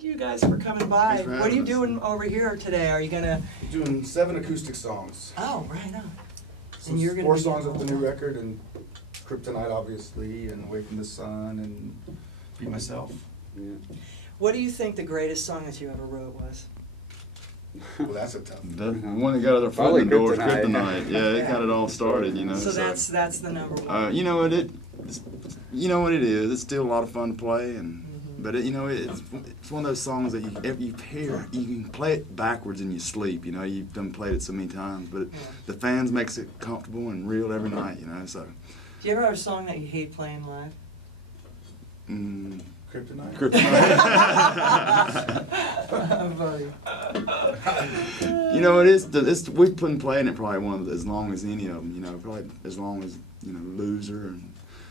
Thank you guys for coming by. What are you doing over here today? Are you gonna doing 7 acoustic songs? Oh, right on. So And you're gonna 4 be songs doing off the all new that. record, and Kryptonite, obviously, and Away from the Sun, and Be Myself. Yeah. What do you think the greatest song that you ever wrote was? Well, that's a tough The one. one that got other foot Probably in the door is Kryptonite. Kryptonite. Yeah, it got it all started, you know. So that's the number one. You know what you know what it is. It's still a lot of fun to play, and but you know it's one of those songs that you hear, you can play it backwards in your sleep. You know, you've done played it so many times, but the fans makes it comfortable and real every night. You know, so. Do you ever have a song that you hate playing live? Kryptonite? Funny. You know, we've been playing it probably as long as any of them. You know, probably as long as Loser and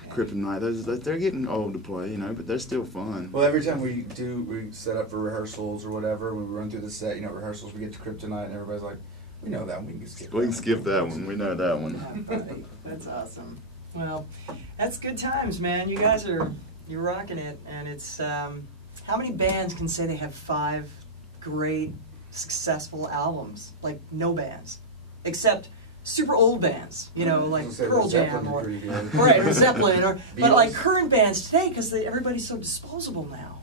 Kryptonite. They're getting old to play, you know, but they're still fun. Well, every time we set up for rehearsals or whatever, when we run through the set, rehearsals, we get to Kryptonite, and everybody's like, we know that one, we can skip that We can one. skip that one. We know that one. Yeah, buddy. That's awesome. Well, that's good times, man. You guys you're rocking it, and it's how many bands can say they have 5 great, successful albums? Like no bands, except super old bands, like Pearl Jam or right, or Zeppelin, but like current bands today, because everybody's so disposable now,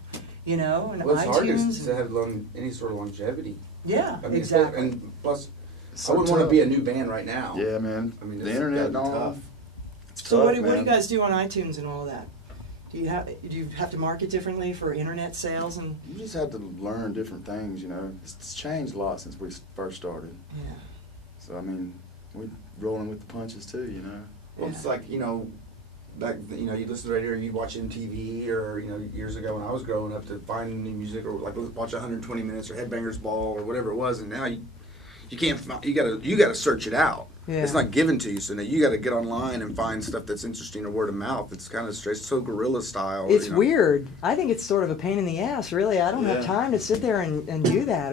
and well, it's hard iTunes to have any sort of longevity. Yeah, I mean, exactly. And plus, So I wouldn't want to tough. be a new band right now. Yeah, man. I mean, The internet and all. tough. So what do you guys do on iTunes and all of that? Do you have to market differently for internet sales and? You just have to learn different things, you know. It's changed a lot since we first started. Yeah. So I mean, we're rolling with the punches too, you know. Well, it's like, back, you listen to radio, or you'd watch MTV, or, years ago when I was growing up, to find new music, or like watch 120 Minutes or Headbangers Ball or whatever it was, and now you can't, you gotta search it out. Yeah. It's not given to you, so now you gotta get online and find stuff that's interesting, or word of mouth. It's kind of straight, so guerrilla style. It's weird. I think it's sort of a pain in the ass, really. I don't have time to sit there and do that,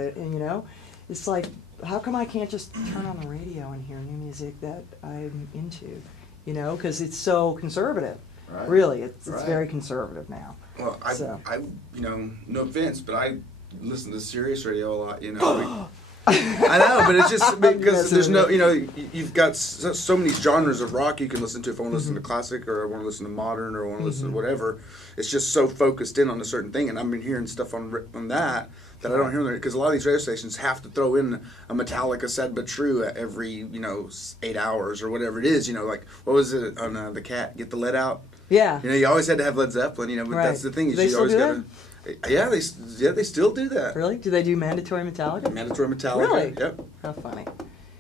It's like, how come I can't just turn on the radio and hear new music that I'm into? Because it's so conservative. Right. Really, it's Right. very conservative now. Well, I no offense, but I listen to Sirius radio a lot, I know, but it's just because there's no, you've got so many genres of rock you can listen to. If I want to listen to classic, or I want to listen to modern, or I want to listen to whatever, it's just so focused in on a certain thing. And I've been hearing stuff on that I don't hear, because a lot of these radio stations have to throw in a Metallica Sad But True at every 8 hours or whatever it is. Like, what was it on the Cat? Get the Lead Out. Yeah. You always had to have Led Zeppelin. But Right. that's the thing, is Do they you still always do got to. Yeah, they still do that. Really? Do they do mandatory Metallica? Mandatory Metallica. Really? Yep. How funny.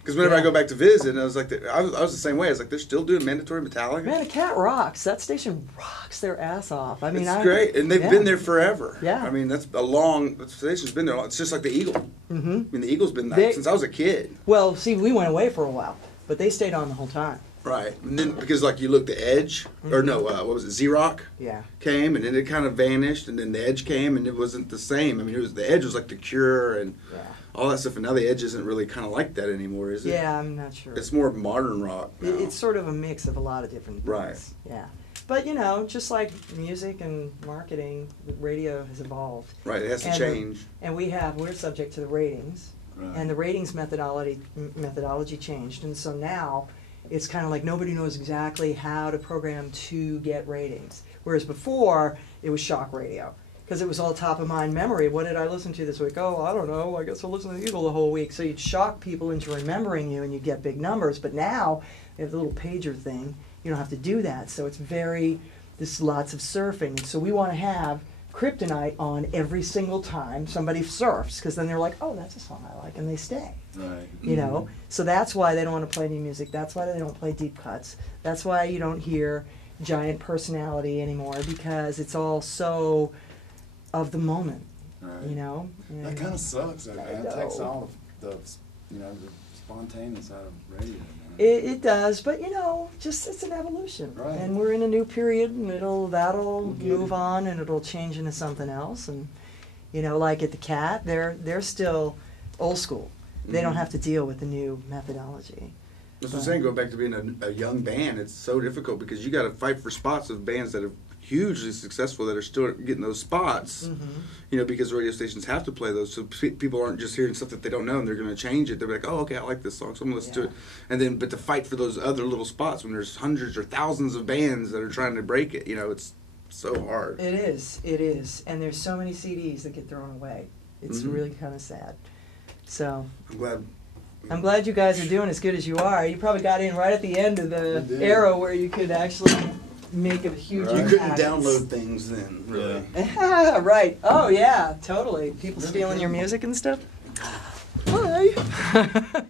Because whenever I go back to visit, and I was like, I was the same way. I was like, they're still doing mandatory Metallica. Man, the Cat rocks. That station rocks their ass off. I mean, It's great, and they've been there forever. Yeah. I mean, the station's been there. It's just like the Eagle. Mm-hmm. I mean, the Eagle's been there since I was a kid. Well, see, we went away for a while, but they stayed on the whole time. Right, and then because you look, the Edge, or no, what was it, Z-Rock? Yeah. Came, and then it kind of vanished, and then the Edge came, and it wasn't the same. I mean, the Edge was like the Cure and all that stuff, and now the Edge isn't really kind of like that anymore, is it? Yeah, I'm not sure. It's more modern rock now. It's sort of a mix of a lot of different things. Right. Yeah. But, just like music and marketing, the radio has evolved. Right, it has to change. And we're subject to the ratings. Right. And the ratings methodology changed. And so now it's kind of like nobody knows exactly how to program to get ratings. Whereas before, it was shock radio. Because it was all top of mind memory. What did I listen to this week? Oh, I don't know. I guess I'll listen to the Eagle the whole week. So you'd shock people into remembering you, and you'd get big numbers. But now they have the little pager thing. You don't have to do that. So it's there's lots of surfing. So we want to have Kryptonite on every single time somebody surfs, because then they're like, oh, that's a song I like, and they stay. Right. So that's why they don't want to play new music. That's why they don't play deep cuts. That's why you don't hear Giant Personality anymore, because it's all so of the moment. Right. And That kind of sucks. That I man. It takes know. all the spontaneous out of radio. Man. It does, but just it's an evolution, Right. and we're in a new period, and that'll We'll get move it. on, and it'll change into something else, and like at the Cat, they're still old school. They don't have to deal with the new methodology. That's what I'm saying. Go back to being a young band. It's so difficult because you got to fight for spots of bands that have hugely successful that are still getting those spots. You know, because radio stations have to play those, so people aren't just hearing stuff that they don't know and they're going to change it. They're like, oh, okay, I like this song, so I'm going to listen to it. And then, but to fight for those other little spots when there's hundreds or thousands of bands that are trying to break it, you know, it's so hard. It is, and there's so many CDs that get thrown away. It's really kind of sad. So I'm glad you guys are doing as good as you are. You probably got in right at the end of the era where you could actually make a huge You impact. couldn't download things then, really. Right. Oh, yeah, totally. People stealing your music and stuff. Hi.